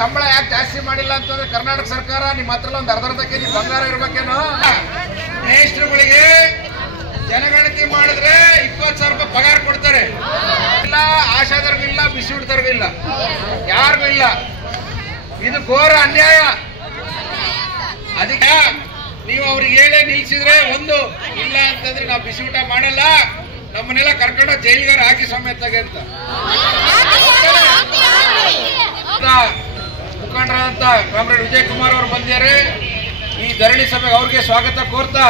ಸಂಬಳ ಯಾಕೆ ಜಾಸ್ತಿ ಮಾಡಿಲ್ಲ ಅಂತಂದ್ರೆ ಕರ್ನಾಟಕ ಸರ್ಕಾರ ನಿಮ್ಮ ಹತ್ರ ಒಂದು ಅರ್ಧ ಕೆಜಿ ಬಂಗಾರ ಇರ್ಬೇಕೇನೋ. ಮೇಸ್ಟ್ರುಗಳಿಗೆ ಜನಗಣತಿ ಮಾಡಿದ್ರೆ 20,000 ರೂಪಾಯಿ ಪಗಾರ ಕೊಡ್ತಾರೆ. ಇಲ್ಲ ಆಶಾದರ್ಗೂ ಇಲ್ಲ, ಬಿಸಿ ಊಟದರ್ಗೂ ಇಲ್ಲ, ಯಾರಿಗೂ ಇಲ್ಲ. ಇದು ಘೋರ ಅನ್ಯಾಯ. ಅದಕ್ಕೆ ನೀವು ಅವ್ರಿಗೆ ಹೇಳೇ ನಿಲ್ಸಿದ್ರೆ ಒಂದು ಇಲ್ಲ ಅಂತಂದ್ರೆ ನಾವು ಬಿಸಿ ಊಟ ಮಾಡಲ್ಲ, ನಮ್ಮನ್ನೆಲ್ಲ ಕರ್ಕೊಂಡು ಜೈಲಿಗಾರ ಹಾಕಿ ಸಮೇತಾಗೆ ಅಂತ ಮುಖಂಡರಾದಂತ ಕಾಮ್ರೇಡ್ ವಿಜಯ್ ಕುಮಾರ್ ಅವರು ಬಂದಿದ್ದಾರೆ. ಈ ಧರಣಿ ಸಭೆಗೆ ಅವ್ರಿಗೆ ಸ್ವಾಗತ ಕೋರ್ತಾ,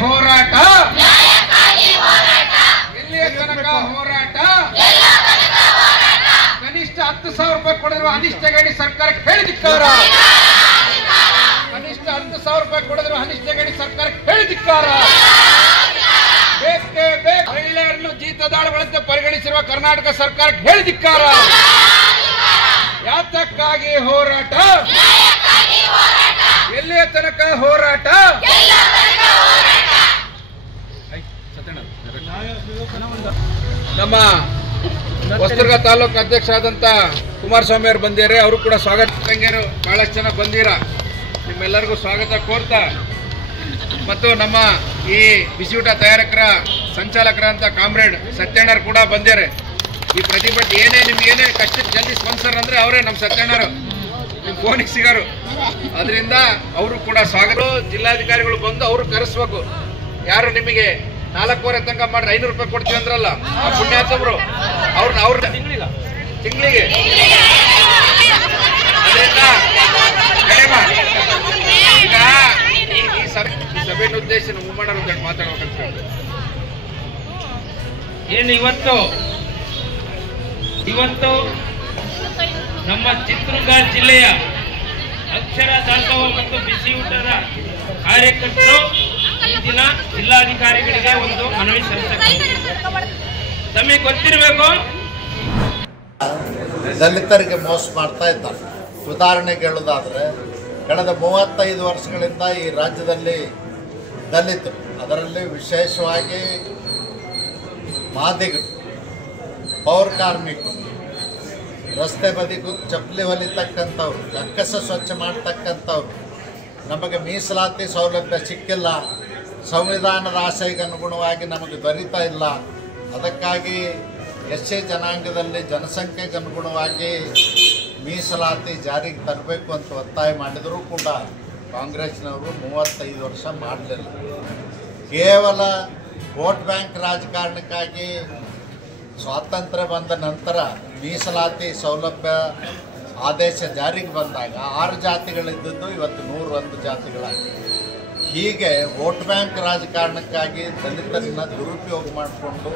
ಹೋರಾಟ ಎಲ್ಲಿಯ ತನಕ ಹೋರಾಟ? ಕನಿಷ್ಠ 10,000 ರೂಪಾಯಿ ಕೊಡಿರುವ ಅನಿಷ್ಟ ಗಡಿ ಸರ್ಕಾರಕ್ಕೆ ಹೇಳಿದಿಕ್ಕಾರ. ಕನಿಷ್ಠ 10,000 ರೂಪಾಯಿ ಕೊಡಿರುವ ಅನಿಷ್ಟ ಗಡಿ ಸರ್ಕಾರಕ್ಕೆ ಹೇಳಿದಿಕ್ಕಾರ. ಬೇಕೇ ಬೇಕು. ಮಹಿಳೆಯರನ್ನು ಜೀತದಾಳುಗಳಂತೆ ಪರಿಗಣಿಸಿರುವ ಕರ್ನಾಟಕ ಸರ್ಕಾರಕ್ಕೆ ಹೇಳಿದಿಕ್ಕಾರ. ಯಾತಕ್ಕಾಗಿ ಹೋರಾಟ? ಎಲ್ಲಿಯ ತನಕ ಹೋರಾಟ? ನಮ್ಮ ಹೊಸದುರ್ಗ ತಾಲೂಕು ಅಧ್ಯಕ್ಷ ಆದಂತ ಕುಮಾರಸ್ವಾಮಿ ಅವರು ಬಂದಿದ್ದಾರೆ. ಅವರು ಕೂಡ ಸ್ವಾಗತ. ತಂಗಿಯರು ಬಹಳಷ್ಟು ಜನ ಬಂದಿರ, ನಿಮ್ಮೆಲ್ಲರಿಗೂ ಸ್ವಾಗತ ಕೋರ್ತಾ, ಮತ್ತು ನಮ್ಮ ಈ ಬಿಸಿಯೂಟ ತಯಾರಕರ ಸಂಚಾಲಕರಂತ ಕಾಮ್ರೇಡ್ ಸತ್ಯಣ್ಣರು ಕೂಡ ಬಂದಿದ್ದಾರೆ. ಈ ಪ್ರತಿಭಟನೆ ಏನೇ ನಿಮ್ಗೇನೇ ಕಷ್ಟಕ್ಕೆ ಜಲ್ದಿ ಸ್ಪಾನ್ಸರ್ ಅಂದ್ರೆ ಅವರೇ ನಮ್ಮ ಸತ್ಯಣ್ಣರು, ನಿಮ್ ಫೋನಿಗೆ ಸಿಗರು. ಅದರಿಂದ ಅವರು ಕೂಡ ಸ್ವಾಗತ. ಜಿಲ್ಲಾಧಿಕಾರಿಗಳು ಬಂದು ಅವರು ಕರೆಸ್ಬೇಕು. ಯಾರು ನಿಮಗೆ 4:15 ತನಕ ಮಾಡ್ರೆ 500 ರೂಪಾಯಿ ಕೊಡ್ತೀವಿ ಅಂದ್ರಲ್ಲ, ಆ ಪುಣ್ಯಾತ್ಮರು ಅವ್ರ ತಿಂಗಳಿಗೆ ಅದರಿಂದ ಈಗ ಈ ಸಭೆಯ ಉದ್ದೇಶ ಮುಮ್ಮಣ್ಣರು ಮಾತಾಡ್ಬೇಕಂತ ಏನು ಇವತ್ತು ನಮ್ಮ ಚಿತ್ರದುರ್ಗ ಜಿಲ್ಲೆಯ ಅಕ್ಷರ ದಾಸೋಹ ಮತ್ತು ಬಿಸಿ ಊಟದ ಕಾರ್ಯಕರ್ತರು ಈ ದಿನ ಜಿಲ್ಲಾಧಿಕಾರಿಗಳಿಗೆ ಒಂದು ಮನವಿ ಸಲ್ಲಿಸಬೇಕು. ತಮಗೆ ಗೊತ್ತಿರಬೇಕು, ದಲಿತರಿಗೆ ಮೋಸ ಮಾಡ್ತಾ ಇದ್ದಾರೆ. ಉದಾಹರಣೆಗೆ ಹೇಳೋದಾದರೆ, ಕಳೆದ 35 ವರ್ಷಗಳಿಂದ ಈ ರಾಜ್ಯದಲ್ಲಿ ದಲಿತರು, ಅದರಲ್ಲಿ ವಿಶೇಷವಾಗಿ ಮಾದಿಗರು, ಪೌರ ಕಾರ್ಮಿಕರು, ರಸ್ತೆ ಬದಿಗೂ ಚಪ್ಪಲಿ ಹೊಲಿತಕ್ಕಂಥವ್ರು, ಕಕ್ಕಸ ಸ್ವಚ್ಛ ಮಾಡ್ತಕ್ಕಂಥವ್ರು, ನಮಗೆ ಮೀಸಲಾತಿ ಸೌಲಭ್ಯ ಸಿಕ್ಕಿಲ್ಲ, ಸಂವಿಧಾನದ ಆಶಯಕ್ಕೆ ಅನುಗುಣವಾಗಿ ನಮಗೆ ದೊರೀತಾ ಇಲ್ಲ, ಅದಕ್ಕಾಗಿ SC ಜನಾಂಗದಲ್ಲಿ ಜನಸಂಖ್ಯೆಗೆ ಅನುಗುಣವಾಗಿ ಮೀಸಲಾತಿ ಜಾರಿಗೆ ತರಬೇಕು ಅಂತ ಒತ್ತಾಯ ಮಾಡಿದರೂ ಕೂಡ ಕಾಂಗ್ರೆಸ್ನವರು 35 ವರ್ಷ ಮಾಡಲಿಲ್ಲ. ಕೇವಲ ವೋಟ್ ಬ್ಯಾಂಕ್ ರಾಜಕಾರಣಕ್ಕಾಗಿ ಸ್ವಾತಂತ್ರ್ಯ ಬಂದ ನಂತರ ಮೀಸಲಾತಿ ಸೌಲಭ್ಯ ಆದೇಶ ಜಾರಿಗೆ ಬಂದಾಗ 6 ಜಾತಿಗಳಿದ್ದದ್ದು ಇವತ್ತು 101 ಜಾತಿಗಳಾಗಿವೆ. ಹೀಗೆ ವೋಟ್ ಬ್ಯಾಂಕ್ ರಾಜಕಾರಣಕ್ಕಾಗಿ ದಲಿತರನ್ನ ದುರುಪಯೋಗ ಮಾಡಿಕೊಂಡು